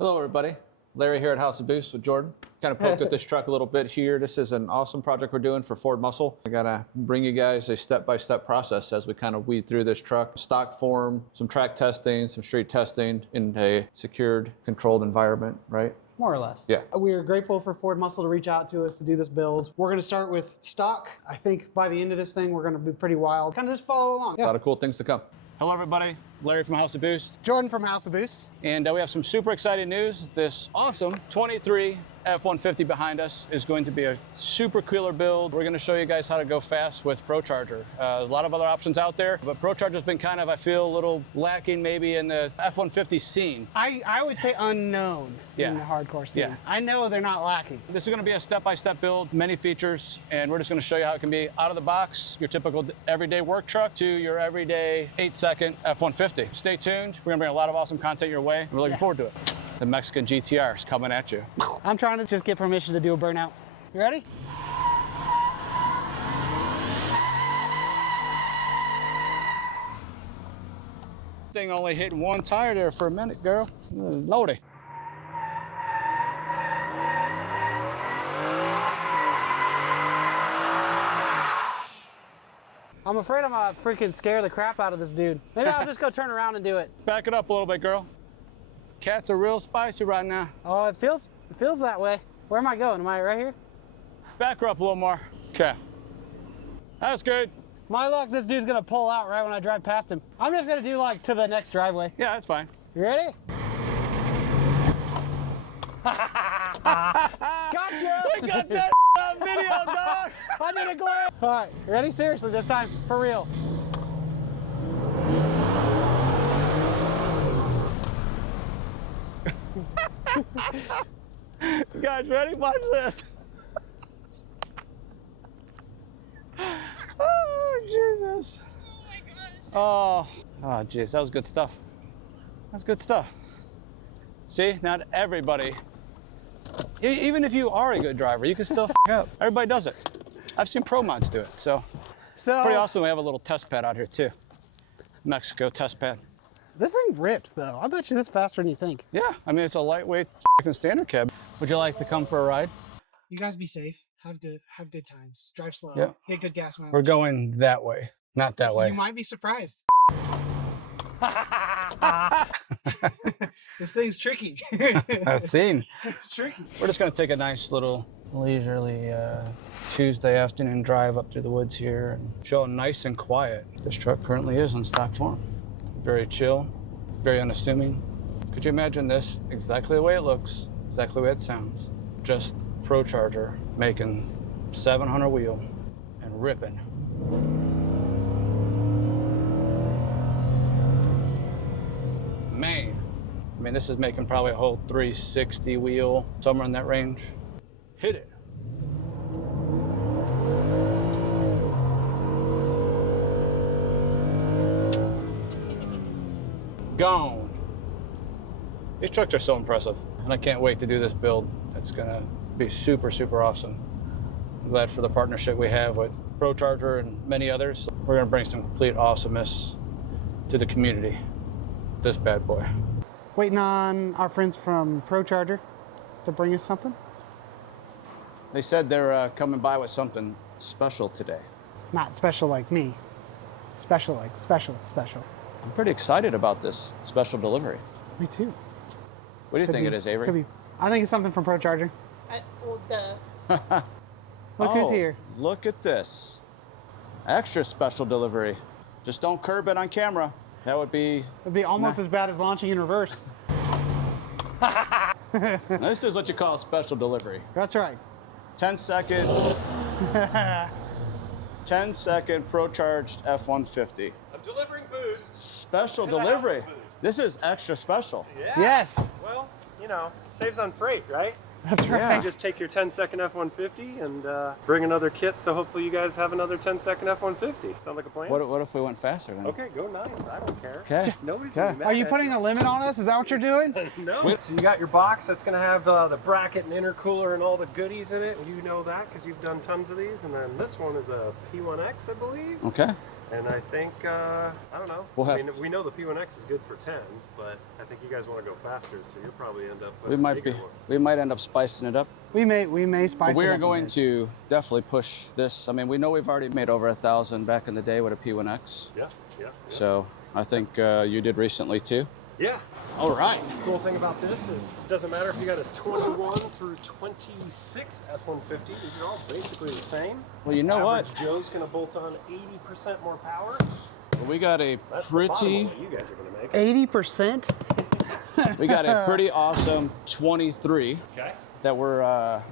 Hello everybody, Larry here at House of Boost with Jordan. Kind of poked at this truck a little bit here. This is an awesome project we're doing for Ford Muscle. I gotta bring you guys a step-by-step process as we kind of weed through this truck. Stock form, some track testing, some street testing in a secured, controlled environment, right? More or less. Yeah. We're grateful for Ford Muscle to reach out to us to do this build. We're gonna start with stock. I think by the end of this thing, we're gonna be pretty wild. Kind of just follow along. A lot of cool things to come. Hello everybody, Larry from House of Boost. Jordan from House of Boost. And we have some super exciting news. This awesome 23 F-150 behind us is going to be a super cooler build. We're going to show you guys how to go fast with ProCharger. A lot of other options out there, but ProCharger's been kind of, I feel, a little lacking maybe in the F-150 scene. I would say unknown in the hardcore scene. Yeah. I know they're not lacking. This is going to be a step-by-step build, many features, and we're just going to show you how it can be out of the box, your typical everyday work truck to your everyday 8-second F-150. Stay tuned. We're going to bring a lot of awesome content your way. We're looking forward to it. The Mexican GTR is coming at you. I'm trying to just get permission to do a burnout. You ready? Thing only hit one tire there for a minute, girl. Loady. I'm afraid I'm gonna freaking scare the crap out of this dude. Maybe I'll just go turn around and do it. Back it up a little bit, girl. Cats are real spicy right now. Oh, it feels that way. Where am I going? Am I right here? Back her up a little more. Okay. That's good. My luck, this dude's gonna pull out right when I drive past him. I'm just gonna do like to the next driveway. Yeah, that's fine. You ready? Gotcha! We got that on video, dog! I did a glare! All right, ready? Seriously, this time, for real. Guys, ready? Watch this. Oh, Jesus. Oh my gosh. Oh, jeez, that was good stuff. That's good stuff. See, not everybody, even if you are a good driver, you can still f up. Everybody does it. I've seen pro mods do it, so pretty awesome. We have a little test pad out here too. Mexico test pad. This thing rips though. I bet you this faster than you think. Yeah, I mean, it's a lightweight standard cab. Would you like to come for a ride? You guys be safe. Have good times. Drive slow. Yep. Get good gas mileage. We're going that way, not that way. You might be surprised. This thing's tricky. I've seen. It's tricky. We're just gonna take a nice little leisurely Tuesday afternoon drive up through the woods here and show them nice and quiet. This truck currently is on stock form. Very chill, very unassuming. Could you imagine this exactly the way it looks, exactly the way it sounds? Just ProCharger making 700 wheel and ripping. Man, I mean, this is making probably a whole 360 wheel, somewhere in that range. Hit it. Gone. These trucks are so impressive, and I can't wait to do this build. It's gonna be super, super awesome. I'm glad for the partnership we have with ProCharger and many others. We're gonna bring some complete awesomeness to the community. This bad boy. Waiting on our friends from ProCharger to bring us something. They said they're coming by with something special today. Not special like me. Special like special. I'm pretty excited about this special delivery. Me too. What do you think it is, Avery? Could be. I think it's something from ProCharger. Well, duh. Look who's here. Look at this. Extra special delivery. Just don't curb it on camera. That would be... It'd be almost as bad as launching in reverse. This is what you call a special delivery. That's right. 10-second... 10-second ProCharged F-150. I'm delivering boost. Special To the delivery. House of Boost. This is extra special. Yeah. Yes. Well, you know, saves on freight, right? That's right. Yeah. You just take your 10-second F-150 and bring another kit, so hopefully you guys have another 10-second F-150. Sound like a plan? What if we went faster then? Okay, go 9s. I don't care. Okay. Nobody's gonna be mad Are you at putting a limit on us? Is that what you're doing? No. So you got your box that's going to have the bracket and intercooler and all the goodies in it. You know that because you've done tons of these. And then this one is a P1X, I believe. Okay. And I think, I don't know. We'll I have- mean, we know the P1X is good for 10s, but I think you guys want to go faster, so you'll probably end up with We a might bigger be. one. We might end up spicing it up. We may spice We it are up a going bit. to definitely push this. I mean, we know we've already made over 1,000 back in the day with a P1X. Yeah. So I think you did recently too. Yeah. All right. Cool thing about this is it doesn't matter if you got a 21 through 26 F-150. These are all basically the same. Well, you know Average what? Joe's going to bolt on 80% more power. We got a That's the bottom pretty. of what you guys are going to make. 80%? We got a pretty awesome 23 Okay. that we're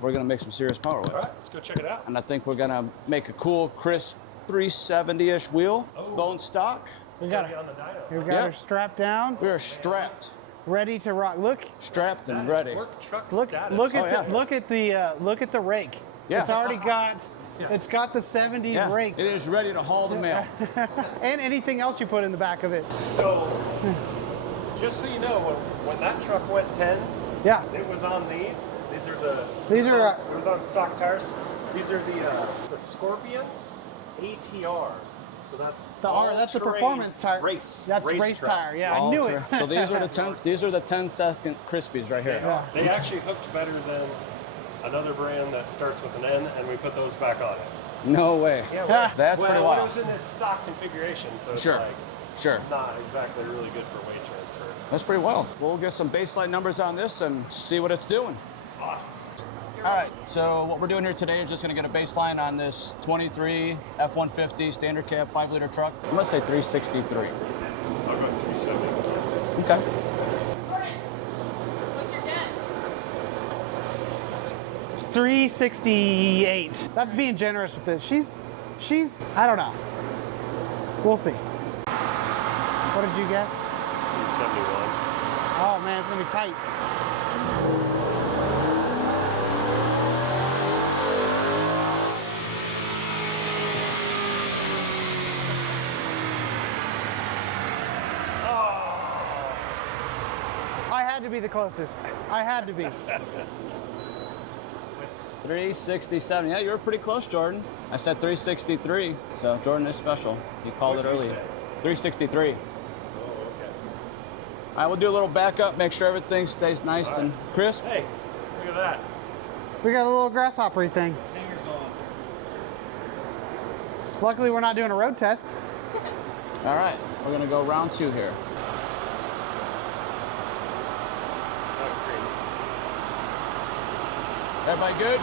gonna make some serious power with. All right, let's go check it out. And I think we're gonna make a cool, crisp 370-ish wheel, Oh. bone stock. We got Be her. on the dyno. We got Yeah. her strapped down, We are strapped, ready to rock. Look, strapped and ready. Work truck look, status. look at Oh, yeah. look at the rake. Yeah. It's already got, it's got the 70s Yeah, rake, it is ready to haul the mail. and anything else you put in the back of it. So, just so you know, when that truck went 10s, Yeah. it was on these. These are the. These it are, was on- it was on stock tires. These are the Scorpions ATR. So that's The that's the all-terrain performance tire. Race. That's race track. tire. Yeah, I knew it. So these are the 10. These are the 10-second crispies right here. Yeah. They actually hooked better than another brand that starts with an N, and we put those back on it. No way. Yeah. That's well, pretty when it wild. was in this stock configuration, so it's Sure. like Sure. not exactly really good for weight transfer. That's pretty wild. We'll get some baseline numbers on this and see what it's doing. Awesome. All right, so what we're doing here today is just gonna get a baseline on this 23 F-150 standard cab 5-liter truck. I'm gonna say 363. I'll go 370. Okay. What's your guess? 368. That's being generous with this. She's, I don't know. We'll see. What did you guess? 371. Oh man, it's gonna be tight. I had to be the closest. I had to be. 367. Yeah, you were pretty close, Jordan. I said 363, so Jordan is special. He called What'd it you earlier. say? 363. Oh, okay. All right, we'll do a little backup, make sure everything stays nice and crisp. Hey, look at that. We got a little grasshoppery thing. Hangers on. Luckily, we're not doing a road test. All right, we're gonna go round 2 here. That was great. Everybody good?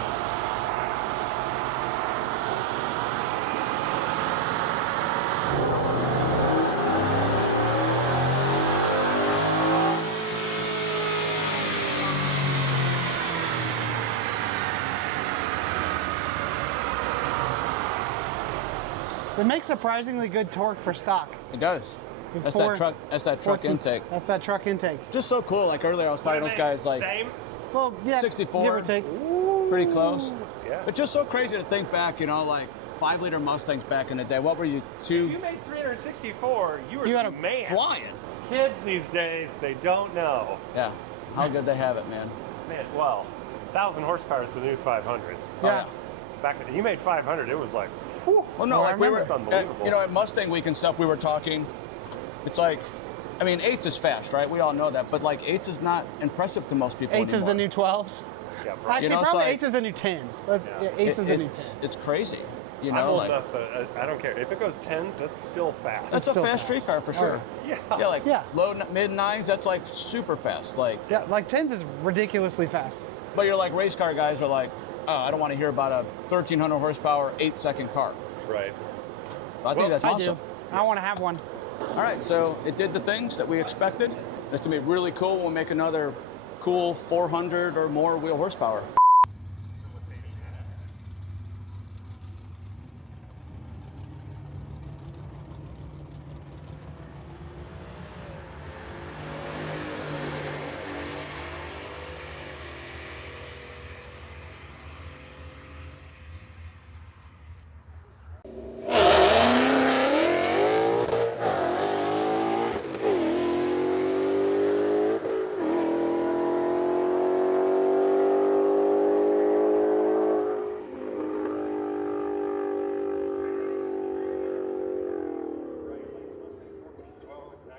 It makes surprisingly good torque for stock. It does. That's Four- that truck. That's that truck 14 intake. That's that truck intake. Just so cool. Like earlier, I was talking to those guys like Same? Well, yeah, 64. give or take. pretty close. Yeah. But just so crazy to think back, you know, like 5-liter Mustangs back in the day. What were you, If 2? you made 364, you were You had the a man. Flying. Kids these days, they don't know. Yeah. How good they have it, man. Man, well, 1,000 horsepower is the new 500. Yeah. Back when you made 500, it was like, whew. Well, no, Well, I like we were, remember. It's unbelievable. you know, at Mustang Week and stuff, we were talking. It's like, I mean, 8s is fast, right? We all know that. But like 8s is not impressive to most people 8s is anymore. the new 12s. yeah, bro. Actually, know, it's probably like- 8s is the new 10s. Yeah, Yeah. 8s is the new 10s. It's crazy. You I'm know, old like enough that I don't care. If it goes 10s, that's still fast. that's a still fast fast. street car for sure. yeah. Yeah, like Yeah. mid 9s, that's like super fast. Like, Yeah, like 10s is ridiculously fast. but you're like race car guys are like, oh, I don't want to hear about a 1,300 horsepower 8-second car. Right. I think that's I awesome. do. I want to have one. All right, so it did the things that we expected. It's gonna be really cool when we make another cool 400 or more wheel horsepower.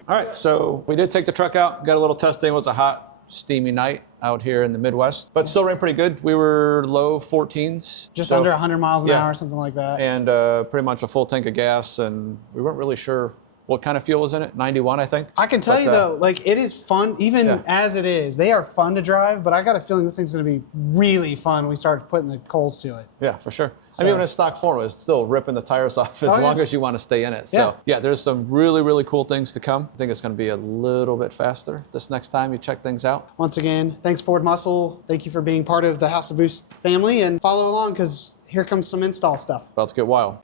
All right, so we did take the truck out, got a little testing. It was a hot, steamy night out here in the Midwest, but still ran pretty good. We were low 14s. Just so- under 100 miles an yeah. hour, something like that. And pretty much a full tank of gas, and we weren't really sure what kind of fuel was in it. 91, I think. I can tell you though, like it is fun, even Yeah. as it is. They are fun to drive, but I got a feeling this thing's going to be really fun when we start putting the coals to it. Yeah, for sure. So- I mean, when it's stock form, it's still ripping the tires off as Oh, yeah. long as you want to stay in it. So Yeah. yeah, there's some really, really cool things to come. I think it's going to be a little bit faster this next time you check things out. Once again, thanks Ford Muscle. Thank you for being part of the House of Boost family, and follow along because here comes some install stuff. About to get wild.